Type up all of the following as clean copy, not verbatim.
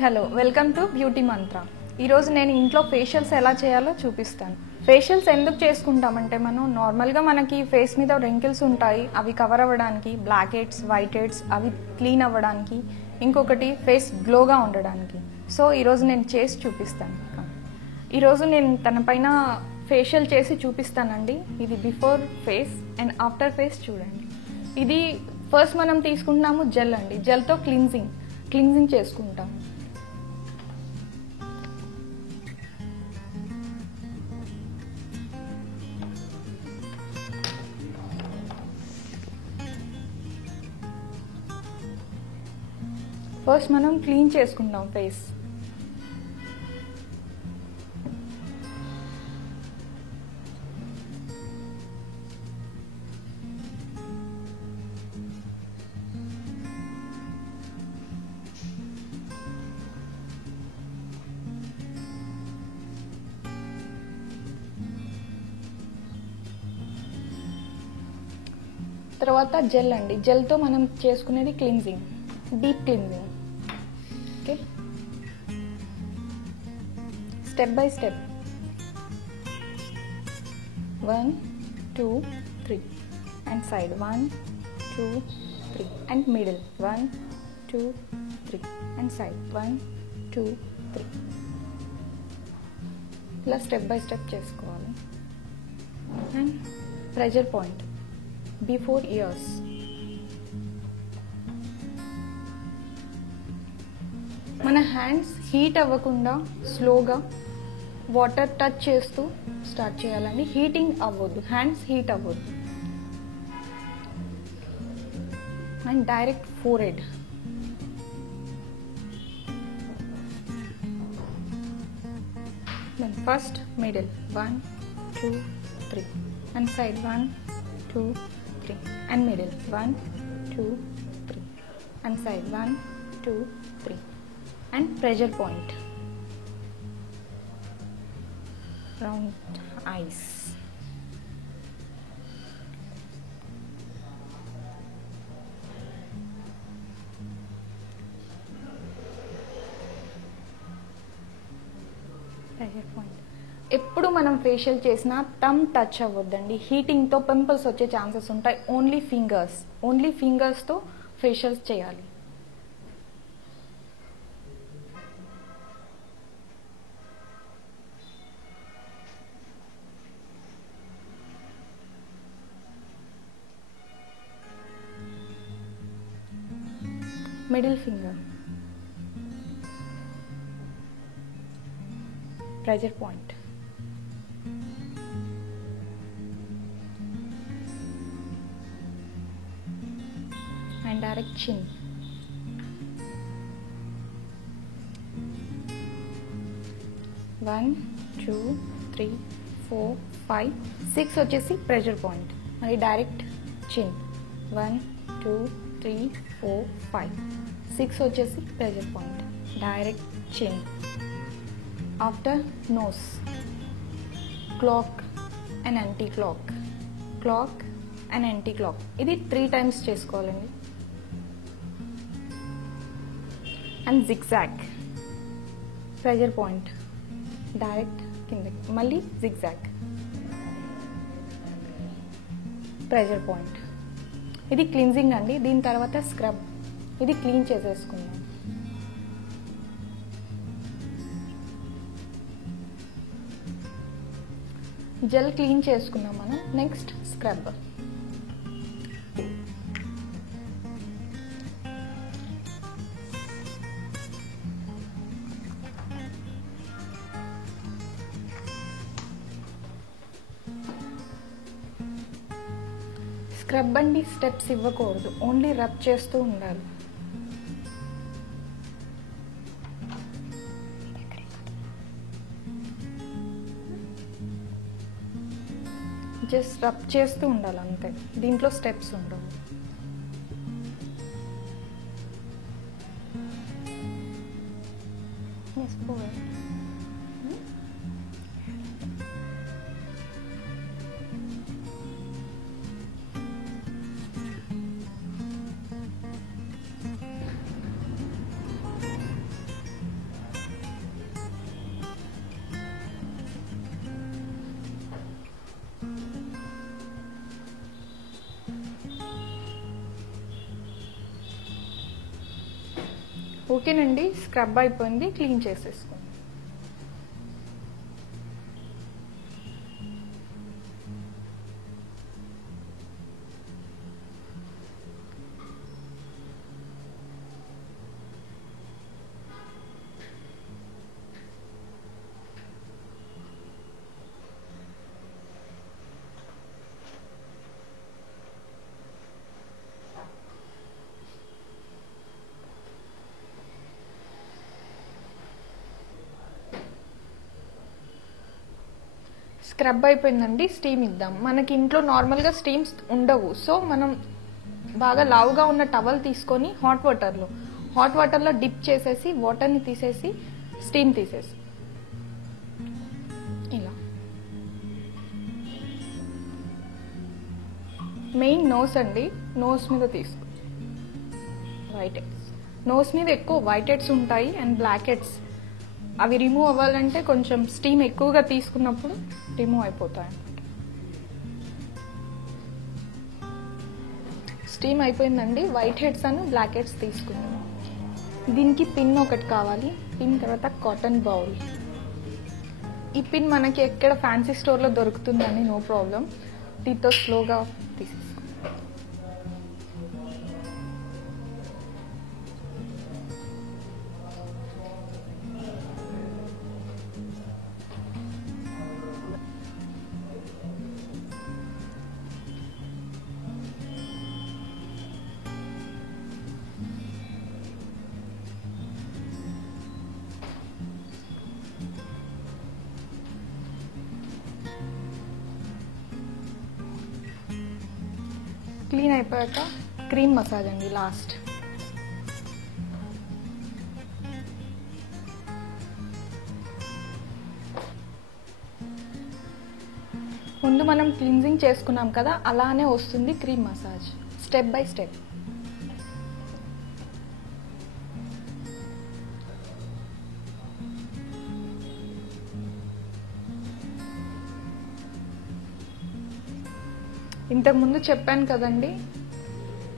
Hello welcome to beauty మంత్ర. ఈరోజు నేను ఇంట్లో ఫేషియల్స్ ఎలా చేయాలో చూపిస్తాను. ఫేషియల్స్ ఎందుకు చేసుకుంటామంటే మనం నార్మల్గా మనకి ఫేస్ మీద రింకిల్స్ ఉంటాయి, అవి కవర్ అవ్వడానికి, బ్లాక్ హెడ్స్, వైట్ హెడ్స్ అవి క్లీన్ అవ్వడానికి, ఇంకొకటి ఫేస్ గ్లోగా ఉండడానికి. సో ఈరోజు నేను చేసి చూపిస్తాను. ఈరోజు నేను తన పైన ఫేషియల్ చేసి చూపిస్తానండి. ఇది before face and after face చూడండి. ఇది ఫస్ట్ మనం తీసుకుంటున్నాము జెల్ అండి. జెల్తో క్లిన్జింగ్ చేసుకుంటాము. ఫస్ట్ మనం క్లీన్ చేసుకుంటాం ఫేస్. తర్వాత జెల్ అండి. జెల్తో మనం చేసుకునేది cleansing, deep cleansing. Okay, step by step. 1 2 3 and side 1 2 3 and middle 1 2 3 and side 1 2 3. ఇలా స్టెప్ బై స్టెప్ చేసుకోవాలి. And pressure point before years. మన హ్యాండ్స్ హీట్ అవ్వకుండా స్లోగా వాటర్ టచ్ చేస్తూ స్టార్ట్ చేయాలండి. హీటింగ్ అవ్వద్దు, హ్యాండ్స్ హీట్ అవ్వద్దు. And direct forehead. Then first middle 1 2 3 and side 1 2 3 and middle 1 2 3 and side 1 2 3 and pressure point round eyes. Pressure point. ఎప్పుడు మనం facial చేసినా థమ్ టచ్ అవ్వద్దండి. హీటింగ్తో పింపుల్స్ వచ్చే ఛాన్సెస్ ఉంటాయి. ఓన్లీ ఫింగర్స్తో ఫేషియల్స్ చేయాలి. Middle finger, pressure point, and direct chin. 1 2 3 4 5 6 వచ్చేసి pressure point. మరి direct చిన్ 1 2 3 4 5 6 వచ్చేసి pressure point, direct chin. After nose, clock and anti clock, clock and anti clock. ఇది 3 times చేసుకోవాలండి. And zigzag, pressure point direct కిందకి, మళ్ళీ zigzag, pressure point. ఇది cleansing అండి. దీని తర్వాత స్క్రబ్. ఇది క్లీన్ చేసేసుకుందాం. జెల్ క్లీన్ చేసుకున్నాం మనం. Next scrub. స్క్రబ్ అండి స్టెప్స్ ఇవ్వకూడదు, ఓన్లీ రబ్ చేస్తూ ఉండాలి. జస్ట్ రబ్ చేస్తూ ఉండాలి అంతే. దీంట్లో స్టెప్స్ ఉండవు. ఓకేనండి, స్క్రబ్ అయిపోయింది, క్లీన్ చేసేసుకోండి. స్క్రబ్ అయిపోయిందండి, స్టీమ్ ఇద్దాం. మనకి ఇంట్లో నార్మల్గా స్టీమ్స్ ఉండవు, సో మనం బాగా లావుగా ఉన్న టవల్ తీసుకొని హాట్ వాటర్లో డిప్ చేసేసి వాటర్ని తీసేసి స్టీమ్ తీసేసి ఇలా. మెయిన్ నోస్ అండి, నోస్ మీద తీసుకో. వైట్ హెడ్స్, నోస్ మీద ఎక్కువ వైట్ హెడ్స్ ఉంటాయి అండ్ బ్లాక్ హెడ్స్. అవి రిమూవ్ అవ్వాలంటే కొంచెం స్టీమ్ ఎక్కువగా తీసుకున్నప్పుడు రిమూవ్ అయిపోతాయి. స్టీమ్ అయిపోయిందండి, white heads and black heads తీసుకున్నాం. దీనికి పిన్ ఒకటి కావాలి. పిన్ తర్వాత కాటన్ బౌల్. ఈ పిన్ మనకి ఎక్కడ ఫ్యాన్సీ స్టోర్లో దొరుకుతుందని నో ప్రాబ్లం. దీంతో స్లోగా తీసేసుకో. క్లీన్ అయిపోయాక క్రీమ్ మసాజ్ అండి లాస్ట్. ముందు మనం క్లీన్జింగ్ చేసుకున్నాం కదా, అలానే వస్తుంది cream massage, step by step. ఇంతకుముందు చెప్పాను కదండి,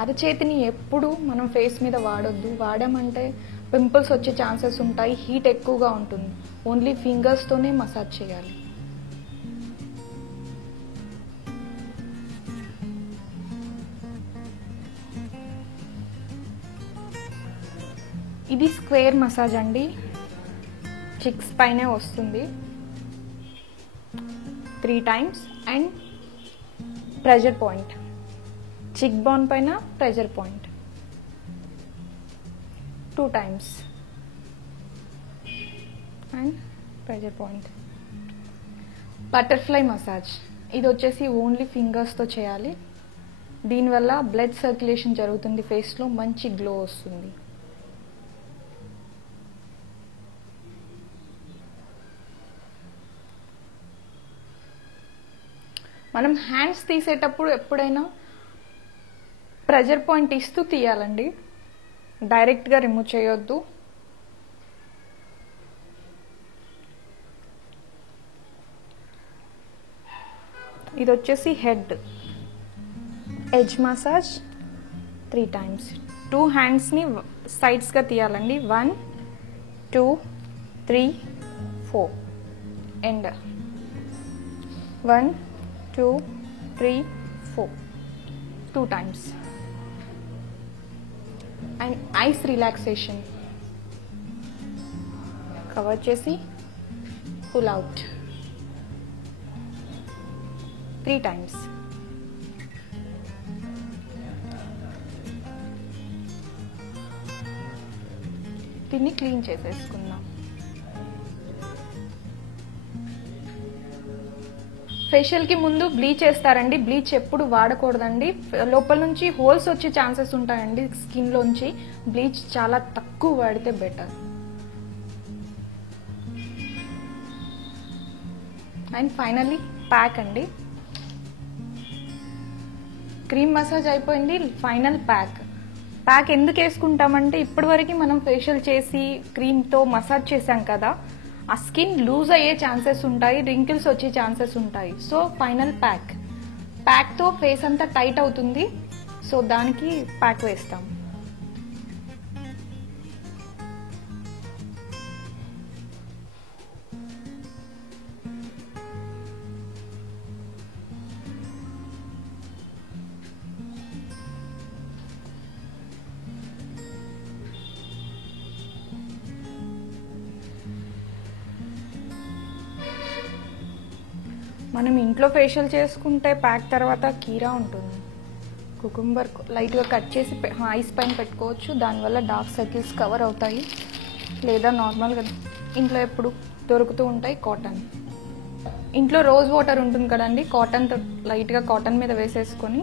అరచేతిని ఎప్పుడు మనం ఫేస్ మీద వాడొద్దు. వాడామంటే పింపుల్స్ వచ్చే ఛాన్సెస్ ఉంటాయి, హీట్ ఎక్కువగా ఉంటుంది. ఓన్లీ ఫింగర్స్తోనే మసాజ్ చేయాలి. ఇది స్క్వేర్ మసాజ్ అండి, చిక్స్ పైనే వస్తుంది 3 times and pressure point, cheekbone పైన pressure point 2 times and pressure point. Butterfly massage, ఇది వచ్చేసి ఓన్లీ ఫింగర్స్తో చేయాలి. దీనివల్ల బ్లడ్ సర్క్యులేషన్ జరుగుతుంది, ఫేస్లో మంచి గ్లో వస్తుంది. మనం హ్యాండ్స్ తీసేటప్పుడు ఎప్పుడైనా ప్రెజర్ పాయింట్ ఇస్తూ తీయాలండి, డైరెక్ట్గా రిమూవ్ చేయొద్దు. ఇది వచ్చేసి head edge massage 3 times. 2 handsని సైడ్స్గా తీయాలండి. 1 2 3 4 end 1 2 3 4 2 times. And ice relaxation, cover చేసి పుల్ అవుట్ 3 times. దీన్ని క్లీన్ చేసేసుకుందాం. ఫేషియల్కి ముందు బ్లీచ్ వేస్తారండి. బ్లీచ్ ఎప్పుడు వాడకూడదండి, లోపల నుంచి హోల్స్ వచ్చే ఛాన్సెస్ ఉంటాయండి స్కిన్లోంచి. బ్లీచ్ చాలా తక్కువ వాడితే బెటర్. అండ్ ఫైనల్లీ ప్యాక్ అండి. క్రీమ్ మసాజ్ అయిపోయింది, ఫైనల్ ప్యాక్. ప్యాక్ ఎందుకు వేసుకుంటామంటే ఇప్పటివరకు మనం ఫేషియల్ చేసి క్రీమ్తో మసాజ్ చేసాం కదా, ఆ స్కిన్ లూజ్ అయ్యే ఛాన్సెస్ ఉంటాయి, రింకిల్స్ వచ్చే ఛాన్సెస్ ఉంటాయి. సో ఫైనల్ ప్యాక్తో ఫేస్ అంతా టైట్ అవుతుంది, సో దానికి ప్యాక్ వేస్తాం. మనం ఇంట్లో ఫేషియల్ చేసుకుంటే ప్యాక్ తర్వాత కీరా ఉంటుంది, కుకుంబర్ లైట్గా కట్ చేసి ఐస్ పైన పెట్టుకోవచ్చు. దానివల్ల డార్క్ సర్కిల్స్ కవర్ అవుతాయి. లేదా నార్మల్గా ఇంట్లో ఎప్పుడు దొరుకుతూ ఉంటాయి కాటన్. ఇంట్లో రోజ్ వాటర్ ఉంటుంది కదండి, కాటన్తో లైట్గా కాటన్ మీద వేసేసుకొని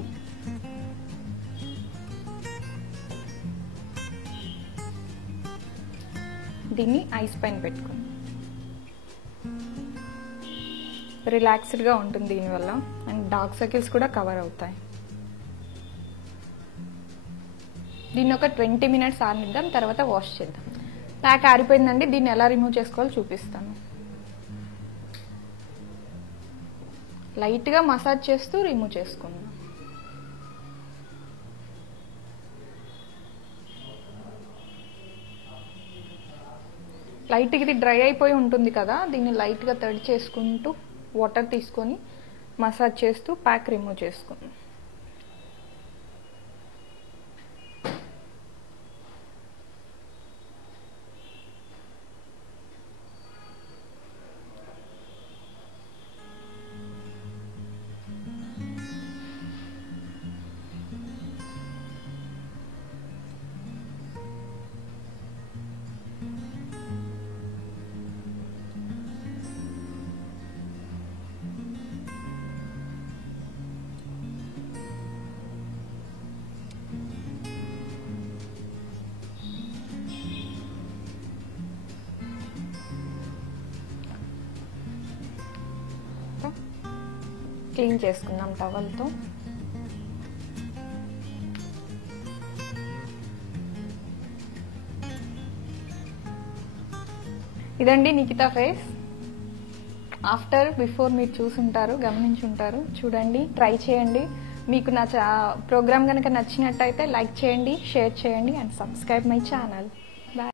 దీన్ని ఐస్ పైన పెట్టుకొని రిలాక్స్డ్గా ఉంటుంది దీనివల్ల. అండ్ డార్క్ సర్కిల్స్ కూడా కవర్ అవుతాయి. దీన్ని ఒక 20 మినిట్స్ ఆరనిద్దాం, తర్వాత వాష్ చేద్దాం. ప్యాక్ ఆరిపోయిందండి. దీన్ని ఎలా రిమూవ్ చేసుకోవాలో చూపిస్తాను. లైట్గా మసాజ్ చేస్తూ రిమూవ్ చేసుకుందాం. లైట్గా ఇది డ్రై అయిపోయి ఉంటుంది కదా, దీన్ని లైట్గా తడి చేసుకుంటూ వాటర్ తీసుకొని మసాజ్ చేస్తూ ప్యాక్ రిమూవ్ చేసుకుందాం. క్లీన్ చేసుకుందాం టవల్తో. ఇదండి నిఖితా ఫేస్. ఆఫ్టర్ బిఫోర్ మీరు చూసుంటారు, గమనించుంటారు. చూడండి, ట్రై చేయండి. మీకు నా ప్రోగ్రామ్ కనుక నచ్చినట్టయితే లైక్ చేయండి, షేర్ చేయండి అండ్ సబ్స్క్రైబ్ మై ఛానల్.